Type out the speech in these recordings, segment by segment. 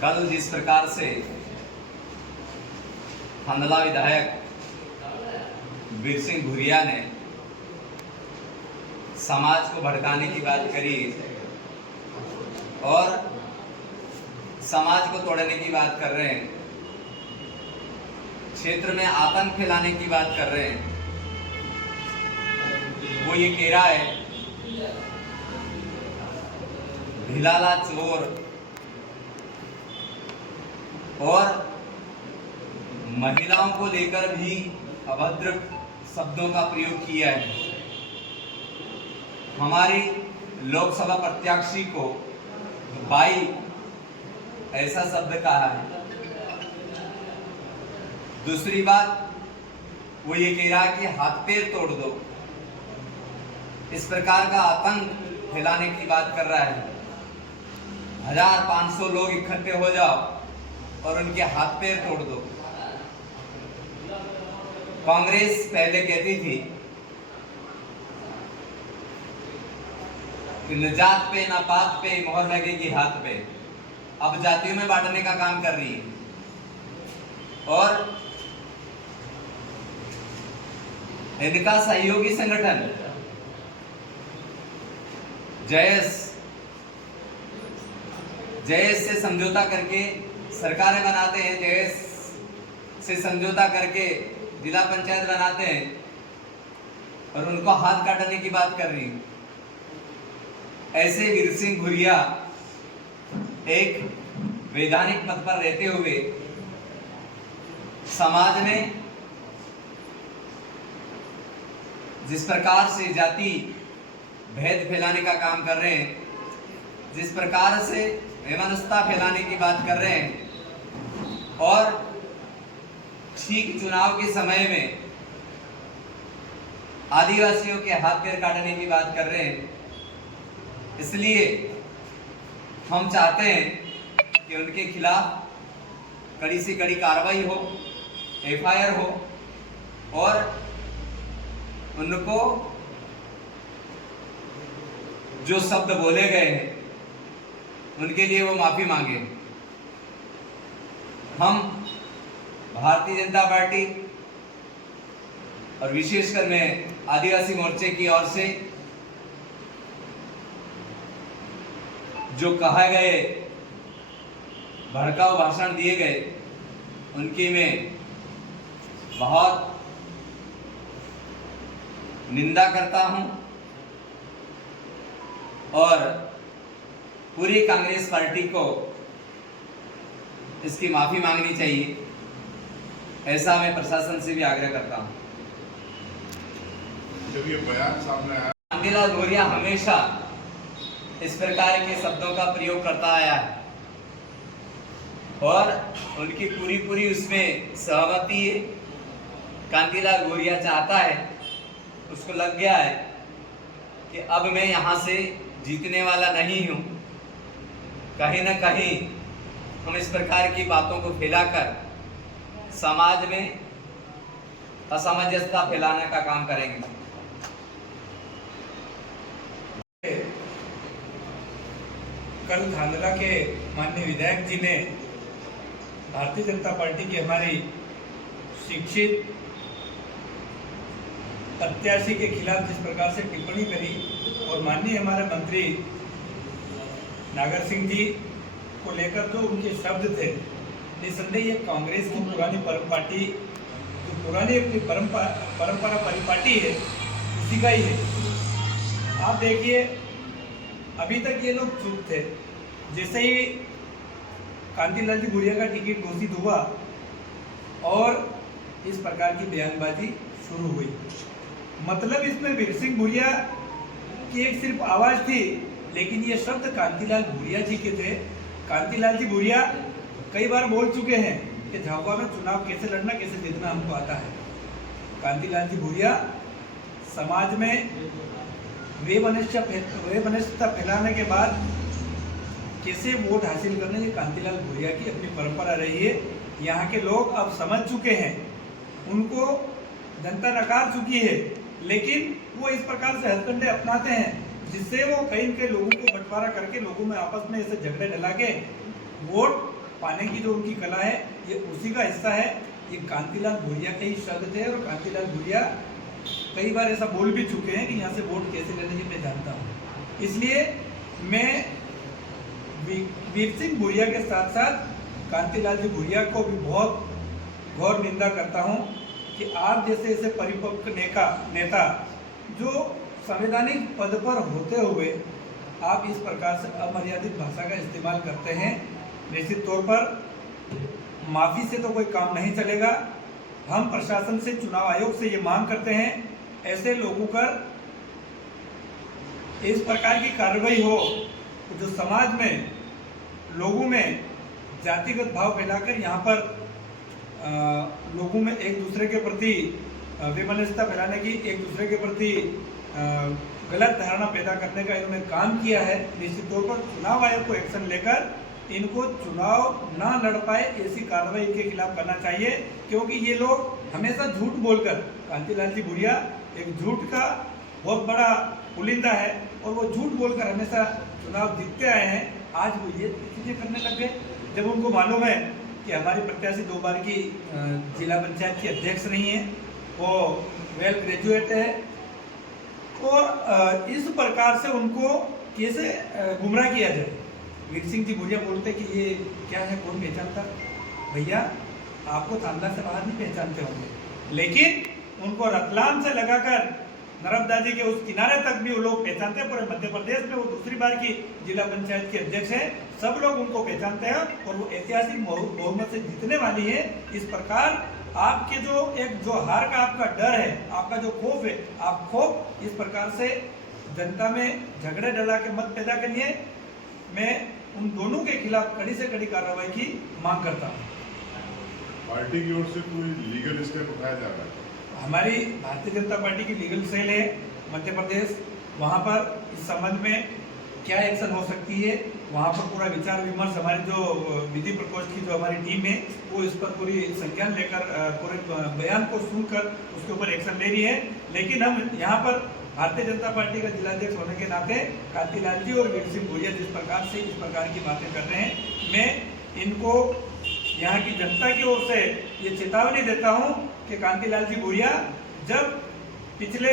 कल जिस प्रकार से हंदला विधायक वीर सिंह भूरिया ने समाज को भड़काने की बात करी और समाज को तोड़ने की बात कर रहे हैं, क्षेत्र में आतंक फैलाने की बात कर रहे हैं, वो ये कह रहा है भिलाला चोर और महिलाओं को लेकर भी अभद्र शब्दों का प्रयोग किया है। हमारी लोकसभा प्रत्याशी को बाई ऐसा शब्द कहा है। दूसरी बात वो ये कह रहा है कि हाथ पैर तोड़ दो, इस प्रकार का आतंक फैलाने की बात कर रहा है। 1500 लोग इकट्ठे हो जाओ और उनके हाथ पैर तोड़ दो। कांग्रेस पहले कहती थी कि न जात पे न पात पे मोहर लगेगी हाथ पे, अब जातियों में बांटने का काम कर रही है। और इनका सहयोगी संगठन जयेश से समझौता करके सरकारें बनाते हैं, जयेश से समझौता करके जिला पंचायत बनाते हैं और उनको हाथ काटने की बात कर रही है। ऐसे वीर सिंह भूरिया एक वैधानिक पद पर रहते हुए समाज में जिस प्रकार से जाति भेद फैलाने का काम कर रहे हैं, जिस प्रकार से वैमनस्यता फैलाने की बात कर रहे हैं और ठीक चुनाव के समय में आदिवासियों के हाथ पैर काटने की बात कर रहे हैं, इसलिए हम चाहते हैं कि उनके खिलाफ कड़ी से कड़ी कार्रवाई हो, एफआईआर हो और उनको जो शब्द बोले गए हैं उनके लिए वो माफी मांगे। हम भारतीय जनता पार्टी और विशेषकर मैं आदिवासी मोर्चे की ओर से जो कहा गए भड़काऊ भाषण दिए गए उनकी मैं बहुत निंदा करता हूं और पूरी कांग्रेस पार्टी को इसकी माफी मांगनी चाहिए, ऐसा मैं प्रशासन से भी आग्रह करता हूं। जब ये बयान सामने आया, कांतिलाल भूरिया हमेशा इस प्रकार के शब्दों का प्रयोग करता आया है और उनकी पूरी उसमें सहमति है। कांतिलाल भूरिया चाहता है, उसको लग गया है कि अब मैं यहाँ से जीतने वाला नहीं हूँ। कहीं न कहीं हम इस प्रकार की बातों को फैलाकर समाज में असमंजसता फैलाने का काम करेंगे। कल धांधला के माननीय विधायक जी ने भारतीय जनता पार्टी की हमारी शिक्षित प्रत्याशी के खिलाफ जिस प्रकार से टिप्पणी करी और माननीय हमारे मंत्री नागर सिंह जी को लेकर जो उनके शब्द थे, निसंदेह ये कांग्रेस की पुरानी पार्टी जो पुरानी अपनी परंपरा परिपाटी है उसी का ही है। आप देखिए अभी तक ये लोग चुप थे, जैसे ही कांतिलाल जी भूरिया का टिकट घोषित हुआ और इस प्रकार की बयानबाजी शुरू हुई। मतलब इसमें वीर सिंह भूरिया की एक सिर्फ आवाज थी, लेकिन ये शब्द कांतिलाल भूरिया जी के थे। कांतिलाल जी भूरिया कई बार बोल चुके हैं कि झाबुआ में चुनाव कैसे लड़ना कैसे जीतना हमको आता है। कांतिलाल जी भूरिया समाज में वैमनस्यता फैलाने के बाद कैसे वोट हासिल करने, ये कांतिलाल भूरिया की अपनी परंपरा रही है। यहाँ के लोग अब समझ चुके हैं, उनको जनता नकार चुकी है, लेकिन वो इस प्रकार से हथकंडे अपनाते हैं जिससे वो कई लोगों को बंटवारा करके लोगों में आपस में ऐसे झगड़े डला के वोट पाने की जो उनकी कला है, ये उसी का हिस्सा है। ये कांतिलाल भूरिया के ही शब्द थे और कांतिलाल भूरिया कई बार ऐसा बोल भी चुके हैं कि यहाँ से वोट कैसे लेने की मैं जानता हूँ। इसलिए मैं वीर सिंह भूरिया के साथ साथ कांतिलाल जी भूरिया को भी बहुत घोर निंदा करता हूँ कि आप जैसे ऐसे परिपक्व नेता जो संवैधानिक पद पर होते हुए आप इस प्रकार से अमर्यादित भाषा का इस्तेमाल करते हैं। निश्चित तौर पर माफ़ी से तो कोई काम नहीं चलेगा। हम प्रशासन से, चुनाव आयोग से ये मांग करते हैं, ऐसे लोगों पर इस प्रकार की कार्रवाई हो जो समाज में लोगों में जातिगत भाव फैलाकर यहाँ पर लोगों में एक दूसरे के प्रति वैमनस्यता फैलाने की, एक दूसरे के प्रति गलत धारणा पैदा करने का इन्होंने काम किया है। निश्चित तौर पर चुनाव आयोग को एक्शन लेकर इनको चुनाव ना लड़ पाए ऐसी कार्रवाई इनके खिलाफ करना चाहिए, क्योंकि ये लोग हमेशा झूठ बोलकर, कांतिलाल जी भूरिया एक झूठ का बहुत बड़ा पुलिंदा है और वो झूठ बोलकर हमेशा चुनाव जीतते आए हैं। आज वो ये चीज़ें करने लग गए जब उनको मालूम है कि हमारी प्रत्याशी 2 बार की जिला पंचायत की अध्यक्ष नहीं है, वो वेल ग्रेजुएट है और इस प्रकार से उनको कैसे गुमराह किया जाए। वीर सिंह जी भूरिया बोलते कि ये क्या है, कौन पहचानता? भैया आपको थाना से बाहर नहीं पहचानते होंगे, लेकिन उनको रतलाम से लगाकर नर्मदा जी के उस किनारे तक भी वो लोग पहचानते हैं। पूरे मध्य प्रदेश में वो दूसरी बार की जिला पंचायत के अध्यक्ष हैं, सब लोग उनको पहचानते हैं और वो ऐतिहासिक बहुमत से जीतने वाली है। इस प्रकार आपके जो हार का आपका डर है, आपका जो खौफ है, आप खौफ इस प्रकार से जनता में झगड़े डला के मत पैदा करिए। मैं उन दोनों के खिलाफ कड़ी से कड़ी कार्रवाई की मांग करता हूँ। पार्टी की ओर से कोई लीगल स्टेप उठाया जा रहा है? हमारी भारतीय जनता पार्टी की लीगल सेल है मध्य प्रदेश, वहाँ पर इस संबंध में क्या एक्शन हो सकती है, वहाँ पर पूरा विचार विमर्श, हमारी जो विधि प्रकोष्ठ की जो हमारी टीम है वो इस पर पूरी संज्ञान लेकर पूरे बयान को सुनकर उसके ऊपर एक्शन ले रही है। लेकिन हम यहाँ पर भारतीय जनता पार्टी का जिलाध्यक्ष होने के नाते कांतिलाल जी और वीर सिंह भूरिया जिस प्रकार से इस प्रकार की बातें कर रहे हैं, मैं इनको यहाँ की जनता की ओर से ये चेतावनी देता हूँ कि कांतिलाल जी भूरिया, जब पिछले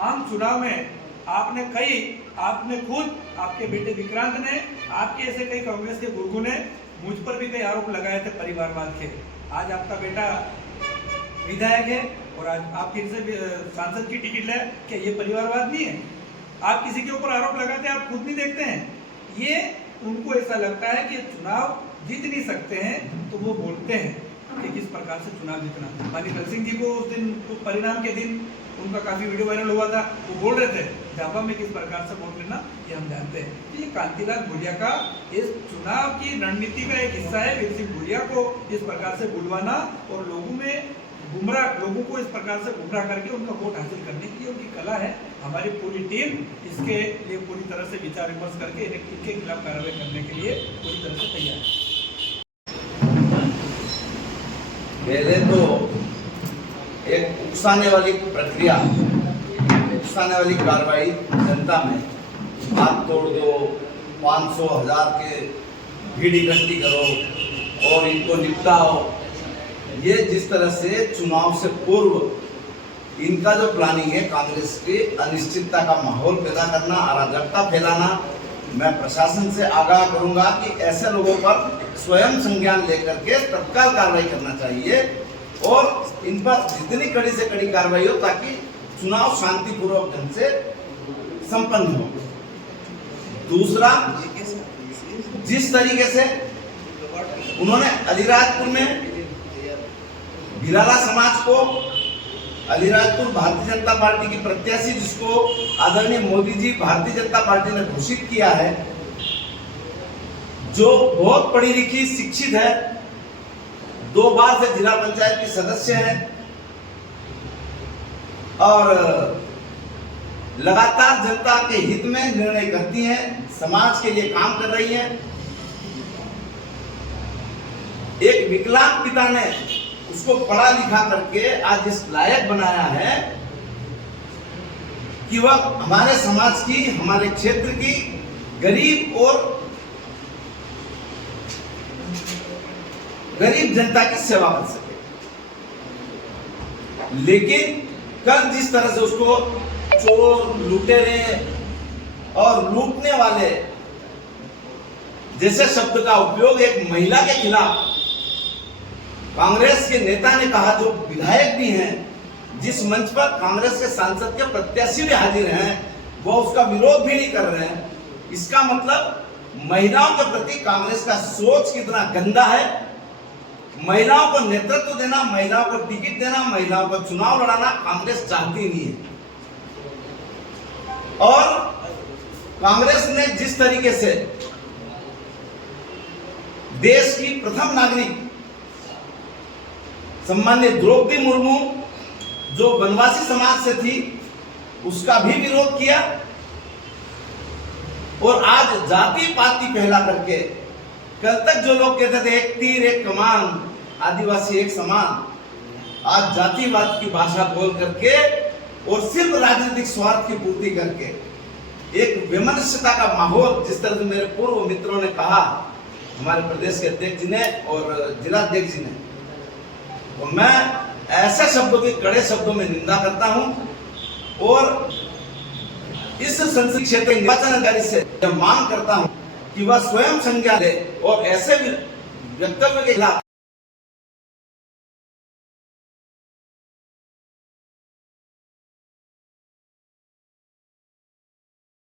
आम चुनाव में आपने खुद, आपके बेटे विक्रांत ने, आपके ऐसे कई कांग्रेस के गुर्गों ने मुझ पर भी कई आरोप लगाए थे परिवारवाद के। आज आपका बेटा विधायक है और आज आप फिर से सांसद की टिकट ले, क्या ये परिवारवाद नहीं है? आप किसी के ऊपर आरोप लगाते हैं, आप खुद नहीं देखते हैं। ये उनको ऐसा लगता है कि चुनाव जीत नहीं सकते हैं तो वो बोलते हैं कि किस प्रकार से चुनाव जीतना। माननीय सिंह जी को उस दिन, उस परिणाम के दिन उनका काफी वीडियो वायरल हुआ था, वो बोल रहे थे झापा में किस प्रकार से वोट लेना, ये हम जानते हैं। तो ये कांतिलाल भूरिया का इस चुनाव की रणनीति का एक हिस्सा है, वीर सिंह भूरिया को इस प्रकार से बुलवाना और लोगों को इस प्रकार से गुमराह करके उनका वोट हासिल करने की उनकी कला है। हमारी पूरी टीम इसके लिए पूरी तरह से विचार विमर्श करके इनके खिलाफ कार्रवाई करने के लिए पूरी तरह से तैयार है। पहले तो एक उकसाने वाली प्रक्रिया, उकसाने वाली कार्रवाई जनता में, हाथ तोड़ दो, 500,000 के भीड़ इकट्ठी करो और इनको निपटाओ, ये जिस तरह से चुनाव से पूर्व इनका जो प्लानिंग है कांग्रेस की, अनिश्चितता का माहौल पैदा करना, अराजकता फैलाना, मैं प्रशासन से आगाह करूंगा कि ऐसे लोगों पर स्वयं संज्ञान लेकर के तत्काल कार्रवाई करना चाहिए और इन पर जितनी कड़ी से कड़ी कार्रवाई हो ताकि चुनाव शांतिपूर्वक ढंग से संपन्न हो। दूसरा, जिस तरीके से उन्होंने अलीराजपुर में भिलाला समाज को, अलीराजपुर भारतीय जनता पार्टी की प्रत्याशी जिसको आदरणीय मोदी जी भारतीय जनता पार्टी ने घोषित किया है, जो बहुत पढ़ी लिखी शिक्षित है, 2 बार से जिला पंचायत की सदस्य है और लगातार जनता के हित में निर्णय करती हैं, समाज के लिए काम कर रही हैं। एक विकलांग पिता ने उसको पढ़ा लिखा करके आज इस लायक बनाया है कि वह हमारे समाज की, हमारे क्षेत्र की गरीब और गरीब जनता की सेवा कर सके। लेकिन कल जिस तरह से उसको चोर, लुटेरे और लूटने वाले जैसे शब्द का उपयोग एक महिला के खिलाफ कांग्रेस के नेता ने कहा, जो विधायक भी हैं, जिस मंच पर कांग्रेस के सांसद के प्रत्याशी भी हाजिर हैं, वो उसका विरोध भी नहीं कर रहे हैं। इसका मतलब महिलाओं के प्रति कांग्रेस का सोच कितना गंदा है। महिलाओं को नेतृत्व देना, महिलाओं को टिकट देना, महिलाओं को चुनाव लड़ाना कांग्रेस चाहती नहीं है। और कांग्रेस ने जिस तरीके से देश की प्रथम नागरिक सम्मान्य द्रौपदी मुर्मू, जो वनवासी समाज से थी, उसका भी विरोध किया। और आज जाति पाति पहला करके, कल तक जो लोग कहते थे एक तीर एक कमान, आदिवासी एक समान, आज जातिवाद की भाषा बोल करके और सिर्फ राजनीतिक स्वार्थ की पूर्ति करके एक विमर्शता का माहौल, जिस तरह से मेरे पूर्व मित्रों ने कहा, हमारे प्रदेश के अध्यक्ष जी ने और जिलाध्यक्ष जी ने, तो मैं ऐसे शब्दों की कड़े शब्दों में निंदा करता हूं और इस संसदीय क्षेत्र के निर्वाचन अधिकारी से मांग करता हूं कि वह स्वयं संज्ञान ले और ऐसे वक्तव्य के खिलाफ